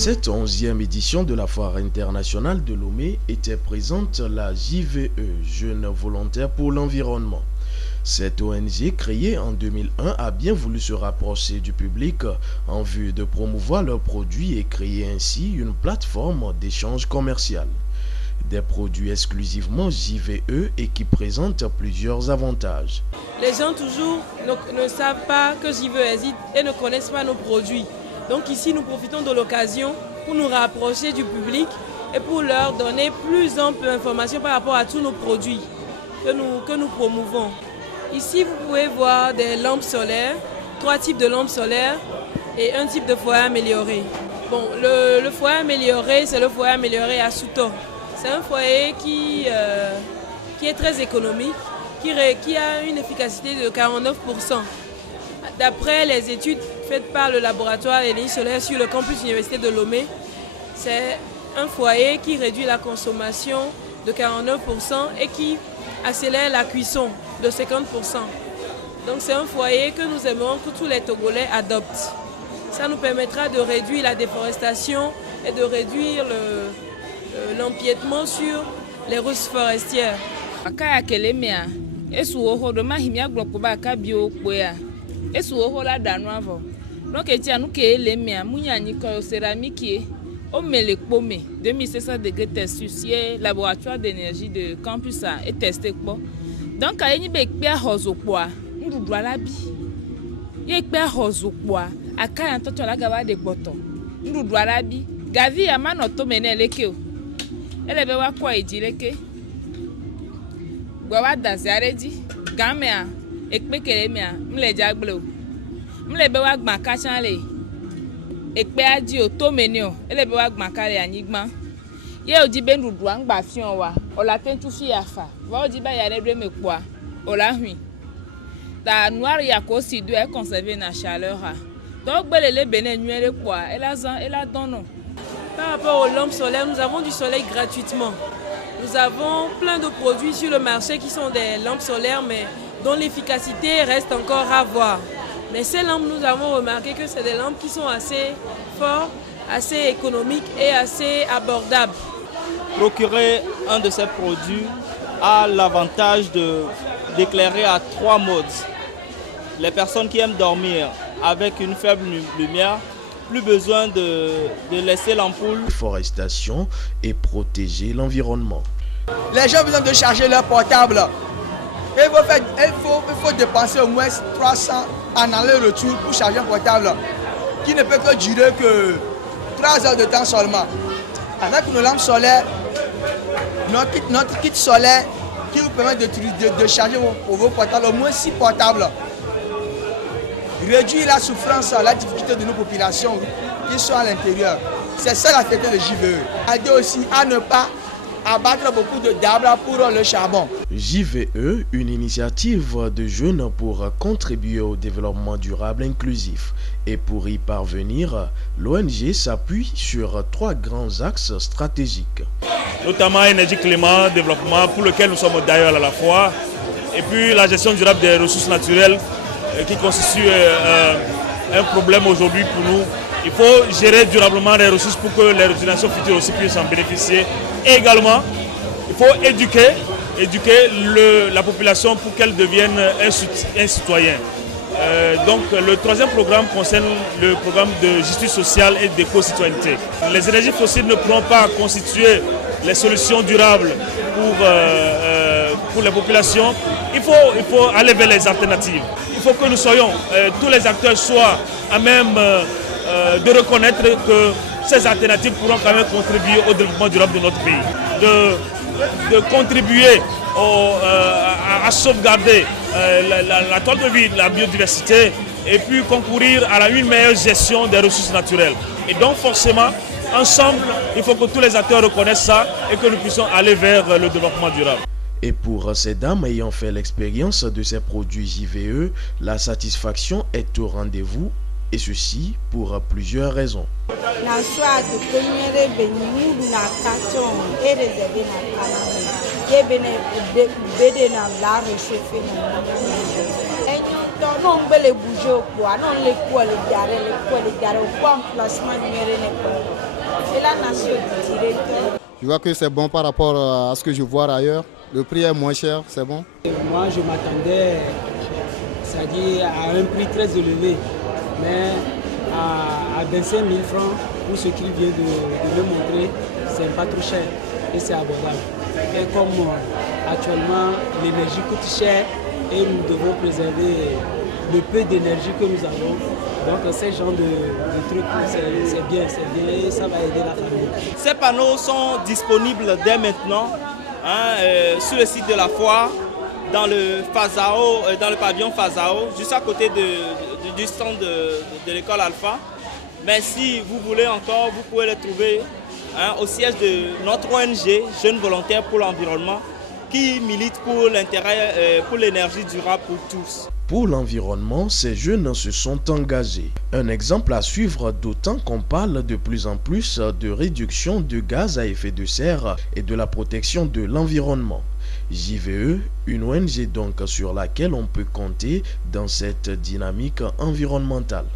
cette 11e édition de la Foire internationale de Lomé était présente la JVE, Jeunes volontaires pour l'environnement. Cette ONG, créée en 2001, a bien voulu se rapprocher du public en vue de promouvoir leurs produits et créer ainsi une plateforme d'échange commercial. Des produits exclusivement JVE et qui présentent plusieurs avantages. Les gens toujours ne savent pas que JVE existe et ne connaissent pas nos produits. Donc ici, nous profitons de l'occasion pour nous rapprocher du public et pour leur donner plus ample d'informations par rapport à tous nos produits que nous promouvons. Ici, vous pouvez voir des lampes solaires, 3 types de lampes solaires et un type de foyer amélioré. Bon, le foyer amélioré, c'est le foyer amélioré à Souto. C'est un foyer qui est très économique, qui a une efficacité de 49%. D'après les études faites par le laboratoire d'énergie solaire sur le campus université de Lomé, c'est un foyer qui réduit la consommation de 49% et qui accélère la cuisson de 50%. Donc c'est un foyer que nous aimons que tous les Togolais adoptent. Ça nous permettra de réduire la déforestation et de réduire l'empiètement sur les ressources forestières. Donc au Melekpome, 2700 degrés Celsius, laboratoire d'énergie de campus est testé. Donc, il y a des hozokwa, nous doit la bi. Il y a des hozokwa, à quand on a gava de boton, nous doit la bi. Gavi a manoto mene lekeo. Elle avait quoi et dire que Gava d'Azaredi, Gamea, et Pekelemea, Mledjaglo, Mlebewag Makachale. Ekpe adi o to menio ele be wa gban kare anigban ye odi be ndudu an gba fion wa o la tentu fi afa wa odi ba ya redre mepo a o la hui ta noir ya ko si do e conserver na chaleur ha donc belele bene nuere po a ela donno. Par rapport aux lampes solaires, nous avons du soleil gratuitement. Nous avons plein de produits sur le marché qui sont des lampes solaires mais dont l'efficacité reste encore à voir. Mais ces lampes, nous avons remarqué que c'est des lampes qui sont assez fortes, assez économiques et assez abordables. Procurer un de ces produits a l'avantage d'éclairer à 3 modes. Les personnes qui aiment dormir avec une faible lumière, plus besoin de laisser l'ampoule. Déforestation et protéger l'environnement. Les gens ont besoin de charger leur portable. Il faut dépenser au moins 300 en aller-retour pour charger un portable qui ne peut que durer que 3 heures de temps seulement. Avec nos lampes solaires, notre kit solaire qui vous permet de charger vos portables, au moins 6 portables, réduit la souffrance, la difficulté de nos populations qui sont à l'intérieur. C'est ça la fête de JVE. Aider aussi à ne pas abattre beaucoup d'arbres pour le charbon. JVE, une initiative de jeunes pour contribuer au développement durable inclusif. Et pour y parvenir, l'ONG s'appuie sur 3 grands axes stratégiques. Notamment énergie, climat, développement, pour lequel nous sommes d'ailleurs à la fois. Et puis la gestion durable des ressources naturelles qui constitue un problème aujourd'hui pour nous. Il faut gérer durablement les ressources pour que les générations futures aussi puissent en bénéficier. Et également, il faut éduquer la population pour qu'elle devienne un citoyen. Donc le 3e programme concerne le programme de justice sociale et d'éco-citoyenneté. Les énergies fossiles ne pourront pas constituer les solutions durables pour les populations. Il faut aller vers les alternatives. Il faut que nous soyons, tous les acteurs soient à même de reconnaître que ces alternatives pourront quand même contribuer au développement durable de notre pays, de contribuer à sauvegarder la toile de vie, la biodiversité et puis concourir à une meilleure gestion des ressources naturelles. Et donc forcément, ensemble, il faut que tous les acteurs reconnaissent ça et que nous puissions aller vers le développement durable. Et pour ces dames ayant fait l'expérience de ces produits JVE, la satisfaction est au rendez-vous. Et ceci pour plusieurs raisons. et la nation du directeur. Je vois que c'est bon par rapport à ce que je vois ailleurs. Le prix est moins cher, c'est bon. Moi, je m'attendais, c'est-à-dire à un prix très élevé, mais à 25 000 francs, pour ce qu'il vient de me montrer, c'est pas trop cher et c'est abordable. Et comme actuellement l'énergie coûte cher et nous devons préserver le peu d'énergie que nous avons, donc ces genres de trucs, c'est bien, et ça va aider la famille. Ces panneaux sont disponibles dès maintenant sur le site de la foire, dans le pavillon Fazao, juste à côté du stand de l'école Alpha. Mais si vous voulez encore, vous pouvez les trouver au siège de notre ONG, Jeunes Volontaires pour l'Environnement, qui milite pour l'intérêt, pour l'énergie durable pour tous. Pour l'environnement, ces jeunes se sont engagés. Un exemple à suivre, d'autant qu'on parle de plus en plus de réduction de gaz à effet de serre et de la protection de l'environnement. JVE, une ONG donc sur laquelle on peut compter dans cette dynamique environnementale.